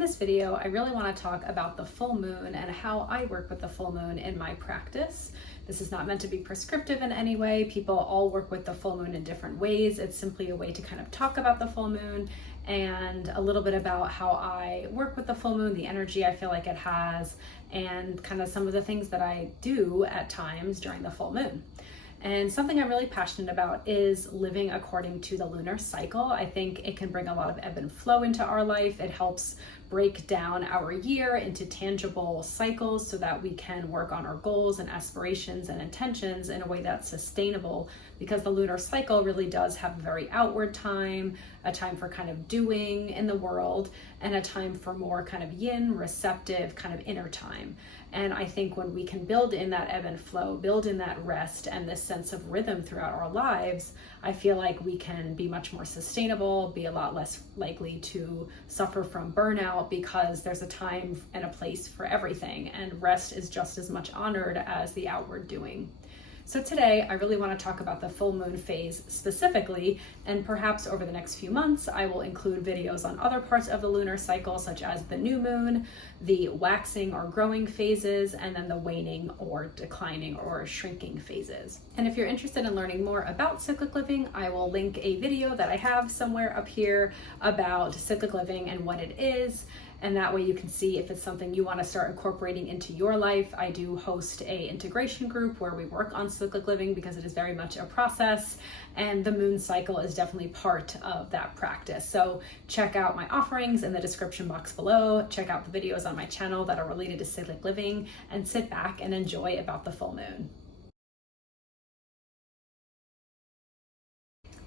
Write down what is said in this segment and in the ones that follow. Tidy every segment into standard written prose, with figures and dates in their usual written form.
this video, I really want to talk about the full moon and how I work with the full moon in my practice. This is not meant to be prescriptive in any way. People all work with the full moon in different ways. It's simply a way to kind of talk about the full moon and a little bit about how I work with the full moon, the energy I feel like it has, and kind of some of the things that I do at times during the full moon. And something I'm really passionate about is living according to the lunar cycle. I think it can bring a lot of ebb and flow into our life. It helps break down our year into tangible cycles so that we can work on our goals and aspirations and intentions in a way that's sustainable, because the lunar cycle really does have a very outward time, a time for kind of doing in the world, and a time for more kind of yin, receptive kind of inner time. And I think when we can build in that ebb and flow, build in that rest and this sense of rhythm throughout our lives, I feel like we can be much more sustainable, be a lot less likely to suffer from burnout, because there's a time and a place for everything, and rest is just as much honored as the outward doing. So today, I really want to talk about the full moon phase specifically, and perhaps over the next few months, I will include videos on other parts of the lunar cycle, such as the new moon, the waxing or growing phases, and then the waning or declining or shrinking phases. And if you're interested in learning more about cyclic living, I will link a video that I have somewhere up here about cyclic living and what it is. And that way you can see if it's something you want to start incorporating into your life. I do host a integration group where we work on cyclic living because it is very much a process, and the moon cycle is definitely part of that practice. So check out my offerings in the description box below. Check out the videos on my channel that are related to cyclic living, and sit back and enjoy about the full moon.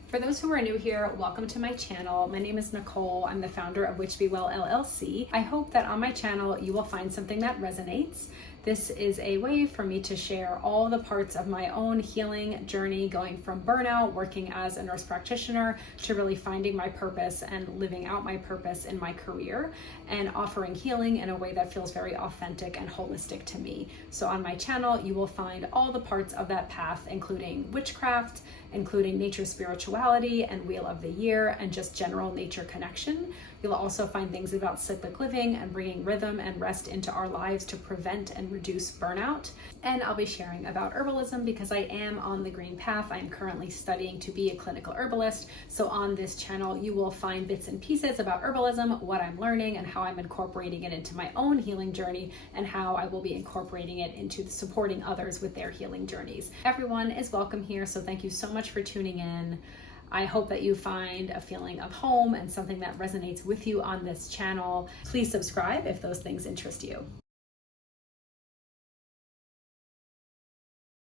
For those who are new here, welcome to my channel. My name is Nicole. I'm the founder of Witchy LLC. I hope that on my channel you will find something that resonates. This is a way for me to share all the parts of my own healing journey, going from burnout, working as a nurse practitioner, to really finding my purpose and living out my purpose in my career, and offering healing in a way that feels very authentic and holistic to me. So on my channel, you will find all the parts of that path, including witchcraft, including nature spirituality and wheel of the year, and just general nature connection. You'll also find things about cyclic living and bringing rhythm and rest into our lives to prevent and reduce burnout. And I'll be sharing about herbalism because I am on the green path. I'm currently studying to be a clinical herbalist. So on this channel, you will find bits and pieces about herbalism, what I'm learning and how I'm incorporating it into my own healing journey, and how I will be incorporating it into supporting others with their healing journeys. Everyone is welcome here, so thank you so much for tuning in. I hope that you find a feeling of home and something that resonates with you on this channel. Please subscribe if those things interest you.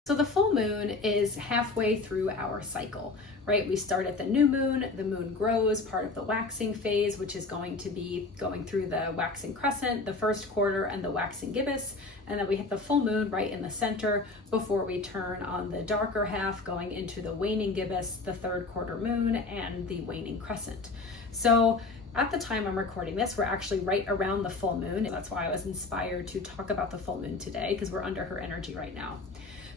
So the full moon is halfway through our cycle, right? We start at the new moon, the moon grows, part of the waxing phase, which is going to be going through the waxing crescent, the first quarter, and the waxing gibbous. And then we hit the full moon right in the center before we turn on the darker half, going into the waning gibbous, the third quarter moon, and the waning crescent. So at the time I'm recording this, we're actually right around the full moon. That's why I was inspired to talk about the full moon today, because we're under her energy right now.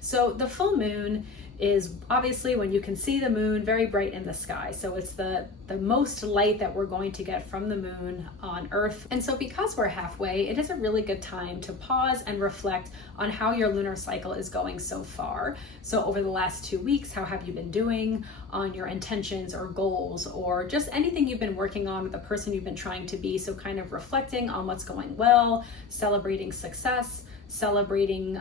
So the full moon is obviously when you can see the moon very bright in the sky. So it's the most light that we're going to get from the moon on Earth. And so because we're halfway, it is a really good time to pause and reflect on how your lunar cycle is going so far. So over the last 2 weeks, how have you been doing on your intentions or goals, or just anything you've been working on with the person you've been trying to be? So kind of reflecting on what's going well, celebrating success, celebrating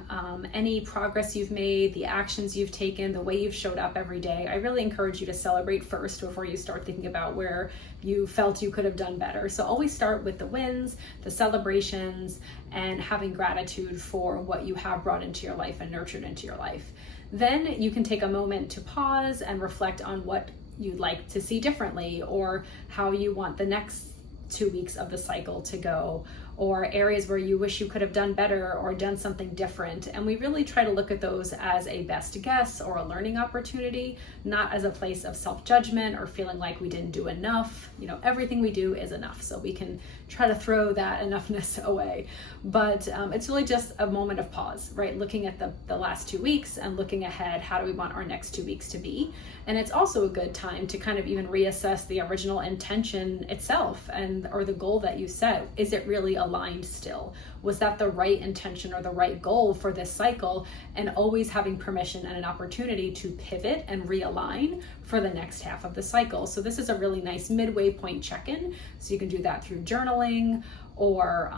any progress you've made, the actions you've taken, the way you've showed up every day. I really encourage you to celebrate first before you start thinking about where you felt you could have done better. So always start with the wins, the celebrations, and having gratitude for what you have brought into your life and nurtured into your life. Then you can take a moment to pause and reflect on what you'd like to see differently, or how you want the next 2 weeks of the cycle to go, or areas where you wish you could have done better or done something different. And we really try to look at those as a best guess or a learning opportunity, not as a place of self-judgment or feeling like we didn't do enough. You know, everything we do is enough, so we can try to throw that enoughness away. But it's really just a moment of pause, right? Looking at the last 2 weeks and looking ahead, how do we want our next 2 weeks to be? And it's also a good time to kind of even reassess the original intention itself or the goal that you set. Is it really aligned still? Was that the right intention or the right goal for this cycle? And always having permission and an opportunity to pivot and realign for the next half of the cycle. So this is a really nice midway point check-in. So you can do that through journaling or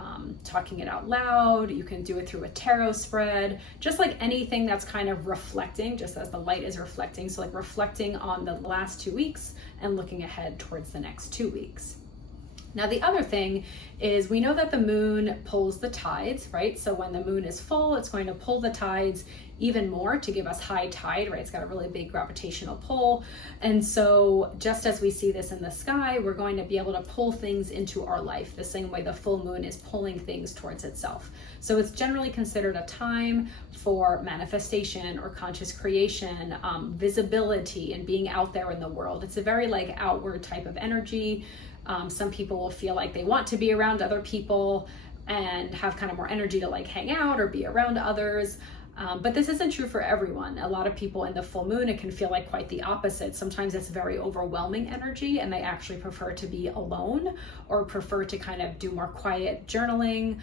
talking it out loud. You can do it through a tarot spread, just like anything that's kind of reflecting, just as the light is reflecting. So like reflecting on the last 2 weeks and looking ahead towards the next 2 weeks. Now, the other thing is we know that the moon pulls the tides, right? So when the moon is full, it's going to pull the tides even more to give us high tide, right? It's got a really big gravitational pull. And so just as we see this in the sky, we're going to be able to pull things into our life the same way the full moon is pulling things towards itself. So it's generally considered a time for manifestation or conscious creation, visibility, and being out there in the world. It's a very like outward type of energy. Some people will feel like they want to be around other people and have kind of more energy to like hang out or be around others. But this isn't true for everyone. A lot of people in the full moon, it can feel like quite the opposite. Sometimes it's very overwhelming energy and they actually prefer to be alone or prefer to kind of do more quiet journaling.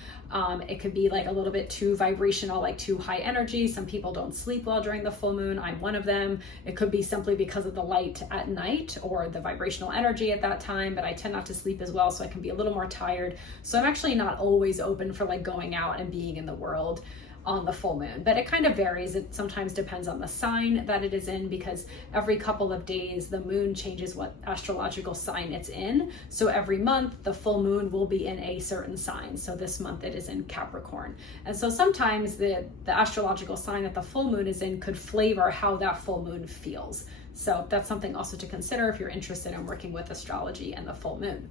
It could be like a little bit too vibrational, like too high energy. Some people don't sleep well during the full moon. I'm one of them. It could be simply because of the light at night or the vibrational energy at that time, but I tend not to sleep as well, so I can be a little more tired. So I'm actually not always open for like going out and being in the world on the full moon, but it kind of varies. It sometimes depends on the sign that it is in, because every couple of days the moon changes what astrological sign it's in. So every month the full moon will be in a certain sign. So this month it is in Capricorn. And so sometimes the astrological sign that the full moon is in could flavor how that full moon feels. So that's something also to consider if you're interested in working with astrology and the full moon.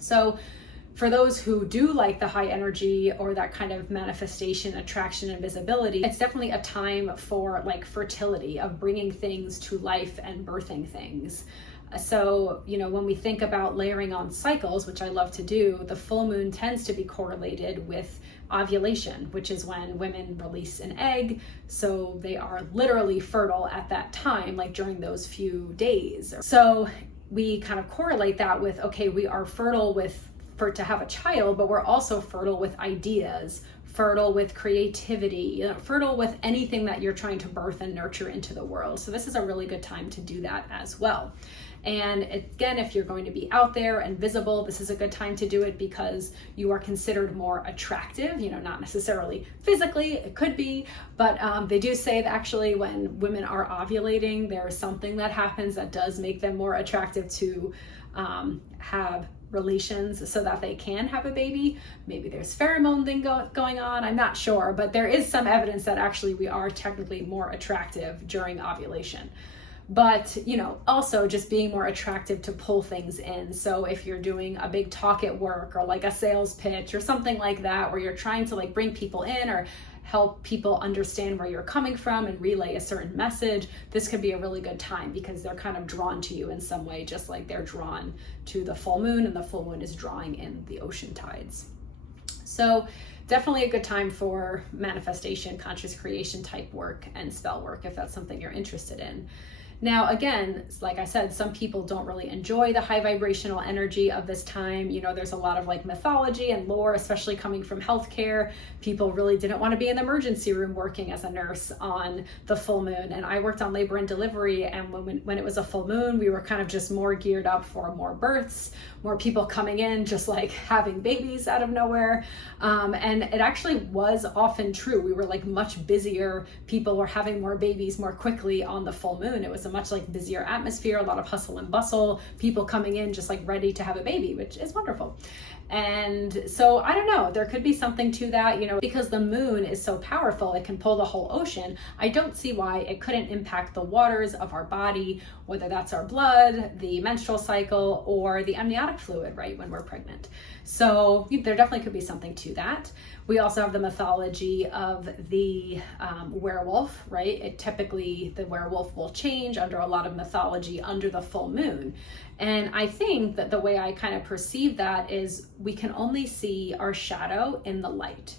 So for those who do like the high energy or that kind of manifestation, attraction, and visibility, it's definitely a time for like fertility, of bringing things to life and birthing things. So, you know, when we think about layering on cycles, which I love to do, the full moon tends to be correlated with ovulation, which is when women release an egg. So they are literally fertile at that time, like during those few days. So we kind of correlate that with, okay, we are fertile to have a child, but we're also fertile with ideas, fertile with creativity, you know, fertile with anything that you're trying to birth and nurture into the world. So this is a really good time to do that as well. And again, if you're going to be out there and visible, this is a good time to do it because you are considered more attractive, you know, not necessarily physically, it could be, but they do say that actually when women are ovulating, there's something that happens that does make them more attractive to have relations so that they can have a baby. Maybe there's pheromone thing going on, I'm not sure, but there is some evidence that actually we are technically more attractive during ovulation. But, you know, also just being more attractive to pull things in. So if you're doing a big talk at work or like a sales pitch or something like that, where you're trying to like bring people in or help people understand where you're coming from and relay a certain message, this could be a really good time because they're kind of drawn to you in some way, just like they're drawn to the full moon and the full moon is drawing in the ocean tides. So definitely a good time for manifestation, conscious creation type work and spell work if that's something you're interested in. Now, again, like I said, some people don't really enjoy the high vibrational energy of this time. You know, there's a lot of like mythology and lore, especially coming from healthcare. People really didn't want to be in the emergency room working as a nurse on the full moon. And I worked on labor and delivery. And when it was a full moon, we were kind of just more geared up for more births, more people coming in, just like having babies out of nowhere. And it actually was often true. We were like much busier. People were having more babies more quickly on the full moon. It was a much like busier atmosphere, a lot of hustle and bustle, people coming in just like ready to have a baby, which is wonderful. And so I don't know, there could be something to that, because the moon is so powerful, it can pull the whole ocean. I don't see why it couldn't impact the waters of our body, whether that's our blood, the menstrual cycle, or the amniotic fluid, right, when we're pregnant. So there definitely could be something to that. We also have the mythology of the werewolf, right? Typically the werewolf will change under a lot of mythology under the full moon. And I think that the way I kind of perceive that is we can only see our shadow in the light,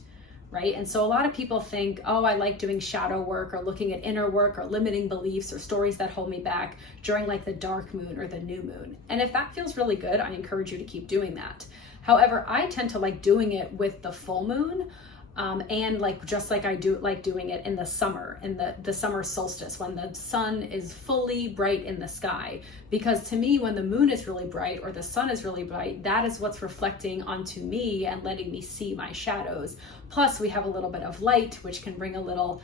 right? And so a lot of people think, oh, I like doing shadow work or looking at inner work or limiting beliefs or stories that hold me back during like the dark moon or the new moon. And if that feels really good, I encourage you to keep doing that. However, I tend to like doing it with the full moon. And like just like I do like doing it in the summer, in the summer solstice, when the sun is fully bright in the sky. Because to me, when the moon is really bright or the sun is really bright, that is what's reflecting onto me and letting me see my shadows. Plus we have a little bit of light, which can bring a little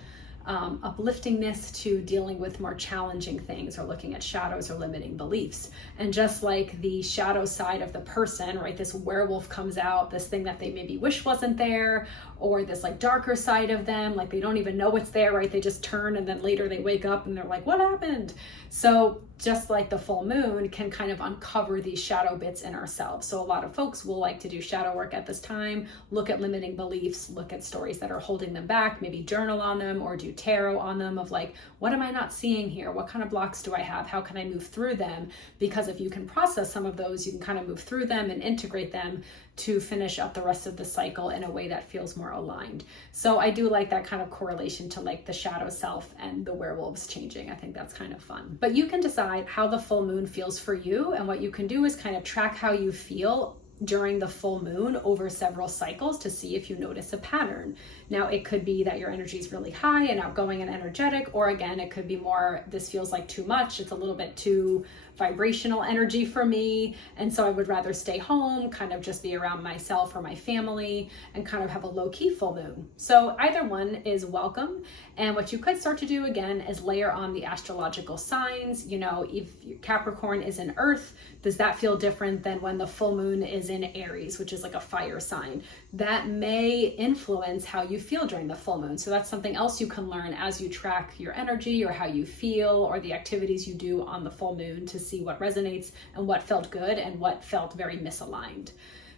upliftingness to dealing with more challenging things or looking at shadows or limiting beliefs. And just like the shadow side of the person, right, this werewolf comes out, this thing that they maybe wish wasn't there, or this like darker side of them, like they don't even know it's there, right? They just turn and then later they wake up and they're like, what happened? So just like the full moon can kind of uncover these shadow bits in ourselves. So a lot of folks will like to do shadow work at this time, look at limiting beliefs, look at stories that are holding them back, maybe journal on them or do tarot on them of like, what am I not seeing here? What kind of blocks do I have? How can I move through them? Because if you can process some of those, you can kind of move through them and integrate them to finish up the rest of the cycle in a way that feels more aligned. So I do like that kind of correlation to like the shadow self and the werewolves changing. I think that's kind of fun. But you can decide how the full moon feels for you, and what you can do is kind of track how you feel during the full moon over several cycles to see if you notice a pattern. Now, it could be that your energy is really high and outgoing and energetic, or again, it could be more, this feels like too much. It's a little bit too vibrational energy for me. And so I would rather stay home, kind of just be around myself or my family and kind of have a low key full moon. So either one is welcome. And what you could start to do again is layer on the astrological signs. If Capricorn is in Earth, does that feel different than when the full moon is in Aries, which is like a fire sign? That may influence how you feel during the full moon. So that's something else you can learn as you track your energy or how you feel or the activities you do on the full moon to see what resonates and what felt good and what felt very misaligned.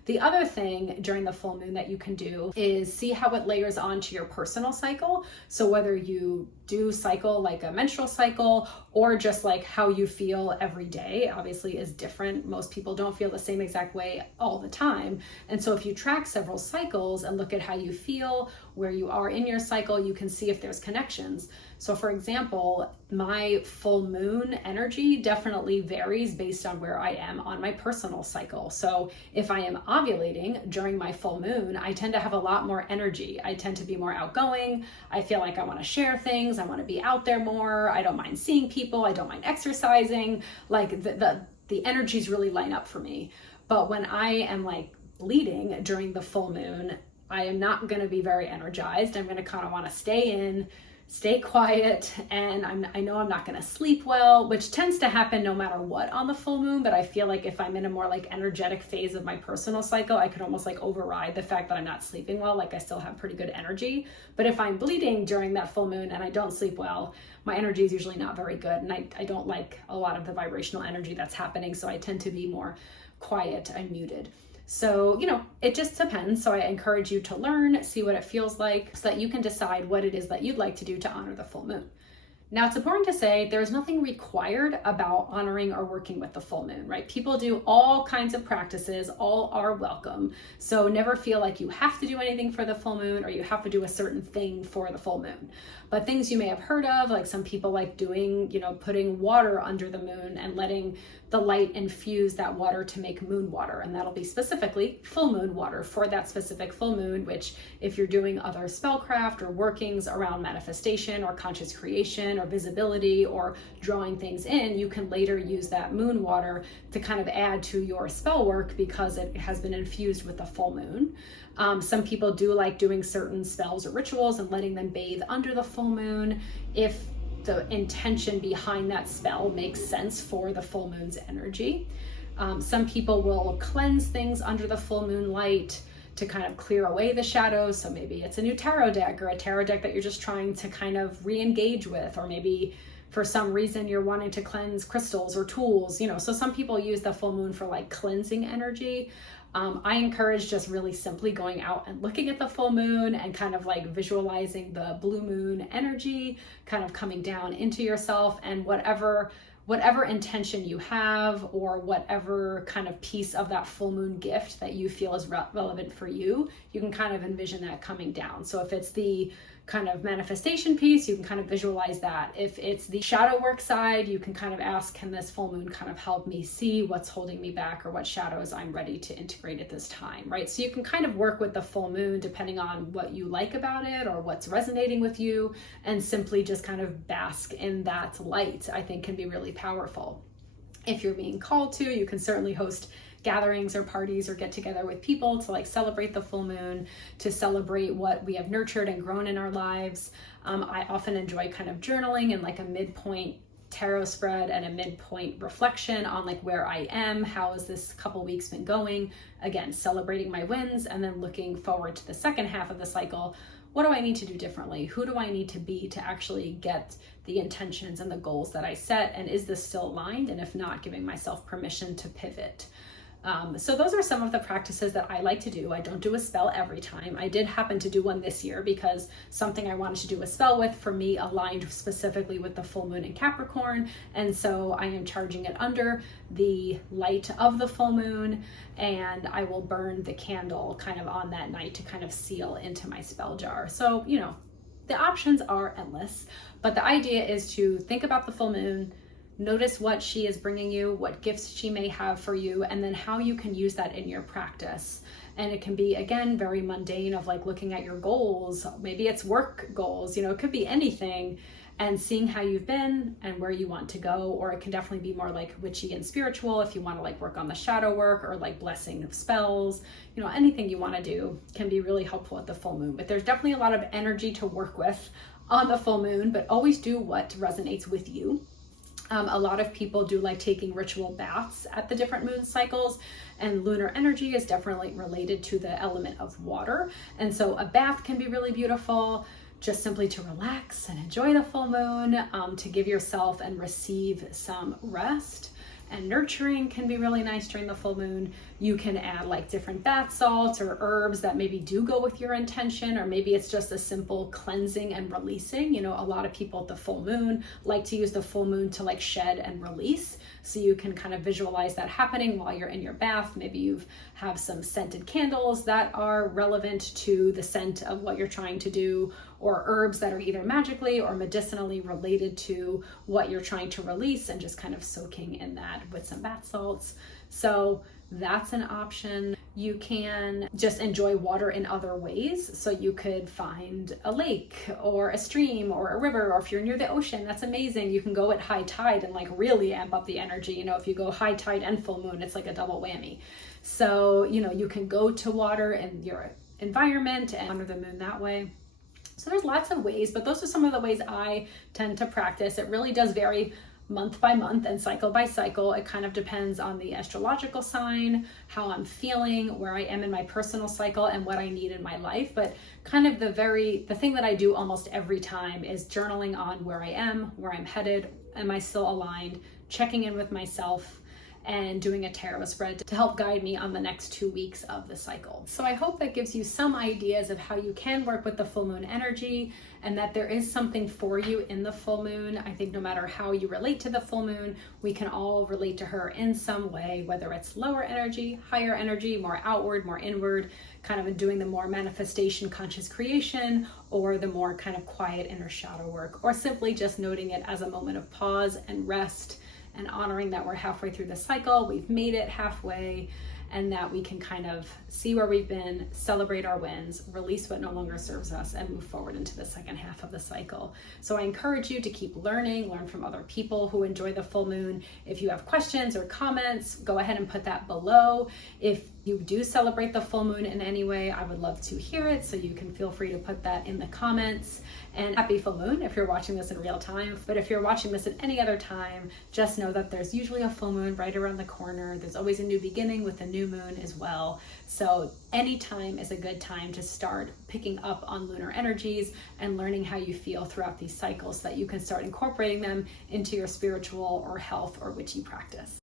The other thing during the full moon that you can do is see how it layers onto your personal cycle. So whether you do cycle like a menstrual cycle or just like how you feel every day, obviously is different. Most people don't feel the same exact way all the time. And so if you track several cycles and look at how you feel, where you are in your cycle, you can see if there's connections. So for example, my full moon energy definitely varies based on where I am on my personal cycle. So if I am ovulating during my full moon, I tend to have a lot more energy. I tend to be more outgoing. I feel like I want to share things. I want to be out there more. I don't mind seeing people. I don't mind exercising. Like the energies really line up for me. But when I am like bleeding during the full moon, I am not going to be very energized. I'm going to kind of want to stay in, stay quiet, and I know I'm not going to sleep well, which tends to happen no matter what on the full moon. But I feel like if I'm in a more like energetic phase of my personal cycle, I could almost like override the fact that I'm not sleeping well. Like I still have pretty good energy. But if I'm bleeding during that full moon and I don't sleep well, my energy is usually not very good. And I don't like a lot of the vibrational energy that's happening. So I tend to be more quiet and muted. So, it just depends. So I encourage you to learn, see what it feels like so that you can decide what it is that you'd like to do to honor the full moon. Now, it's important to say there's nothing required about honoring or working with the full moon, right? People do all kinds of practices, all are welcome. So never feel like you have to do anything for the full moon or you have to do a certain thing for the full moon. But things you may have heard of, like some people like doing, putting water under the moon and letting the light infuse that water to make moon water. And that'll be specifically full moon water for that specific full moon, which if you're doing other spellcraft or workings around manifestation or conscious creation or visibility or drawing things in, you can later use that moon water to kind of add to your spell work because it has been infused with the full moon. Some people do like doing certain spells or rituals and letting them bathe under the full moon. If the intention behind that spell makes sense for the full moon's energy. Some people will cleanse things under the full moon light to kind of clear away the shadows. So maybe it's a new tarot deck or a tarot deck that you're just trying to kind of re-engage with, or maybe for some reason you're wanting to cleanse crystals or tools, so some people use the full moon for like cleansing energy. I encourage just really simply going out and looking at the full moon and kind of like visualizing the blue moon energy kind of coming down into yourself, and whatever intention you have, or whatever kind of piece of that full moon gift that you feel is relevant for you, you can kind of envision that coming down. So if it's the kind of manifestation piece, you can kind of visualize that. If it's the shadow work side, you can kind of ask, can this full moon kind of help me see what's holding me back, or what shadows I'm ready to integrate at this time, right? So you can kind of work with the full moon depending on what you like about it or what's resonating with you, and simply just kind of bask in that light, I think can be really powerful. If you're being called to, you can certainly host gatherings or parties or get together with people to like celebrate the full moon, to celebrate what we have nurtured and grown in our lives. I often enjoy kind of journaling and like a midpoint tarot spread and a midpoint reflection on like where I am, how has this couple weeks been going, again celebrating my wins, and then looking forward to the second half of the cycle. What do I need to do differently? Who do I need to be to actually get the intentions and the goals that I set, and is this still aligned? And if not, giving myself permission to pivot. So those are some of the practices that I like to do. I don't do a spell every time. I did happen to do one this year because something I wanted to do a spell with for me aligned specifically with the full moon in Capricorn. And so I am charging it under the light of the full moon, and I will burn the candle kind of on that night to kind of seal into my spell jar. So, the options are endless, but the idea is to think about the full moon, notice what she is bringing you, what gifts she may have for you, and then how you can use that in your practice. And it can be, again, very mundane of like looking at your goals. Maybe it's work goals, it could be anything, and seeing how you've been and where you want to go. Or it can definitely be more like witchy and spiritual if you want to like work on the shadow work or like blessing of spells. Anything you want to do can be really helpful at the full moon. But there's definitely a lot of energy to work with on the full moon, but always do what resonates with you. A lot of people do like taking ritual baths at the different moon cycles, and lunar energy is definitely related to the element of water. And so a bath can be really beautiful, just simply to relax and enjoy the full moon, to give yourself and receive some rest. And nurturing can be really nice during the full moon. You can add like different bath salts or herbs that maybe do go with your intention, or maybe it's just a simple cleansing and releasing. A lot of people at the full moon like to use the full moon to like shed and release. So you can kind of visualize that happening while you're in your bath. Maybe you have some scented candles that are relevant to the scent of what you're trying to do, or herbs that are either magically or medicinally related to what you're trying to release, and just kind of soaking in that with some bath salts. So that's an option. You can just enjoy water in other ways. So you could find a lake or a stream or a river, or if you're near the ocean, that's amazing. You can go at high tide and like really amp up the energy. If you go high tide and full moon, it's like a double whammy. So, you can go to water in your environment and honor the moon that way. So there's lots of ways, but those are some of the ways I tend to practice. It really does vary month by month and cycle by cycle. It kind of depends on the astrological sign, how I'm feeling, where I am in my personal cycle, and what I need in my life. But kind of the thing that I do almost every time is journaling on where I am, where I'm headed, am I still aligned, checking in with myself, and doing a tarot spread to help guide me on the next 2 weeks of the cycle. So I hope that gives you some ideas of how you can work with the full moon energy, and that there is something for you in the full moon. I think no matter how you relate to the full moon, we can all relate to her in some way, whether it's lower energy, higher energy, more outward, more inward, kind of doing the more manifestation conscious creation, or the more kind of quiet inner shadow work, or simply just noting it as a moment of pause and rest, and honoring that we're halfway through the cycle, we've made it halfway, and that we can kind of see where we've been, celebrate our wins, release what no longer serves us, and move forward into the second half of the cycle. So I encourage you to keep learning, learn from other people who enjoy the full moon. If you have questions or comments, go ahead and put that below. If you do celebrate the full moon in any way, I would love to hear it, so you can feel free to put that in the comments. And happy full moon if you're watching this in real time. But if you're watching this at any other time, just know that there's usually a full moon right around the corner. There's always a new beginning with a new moon as well. So any time is a good time to start picking up on lunar energies and learning how you feel throughout these cycles, so that you can start incorporating them into your spiritual or health or witchy practice.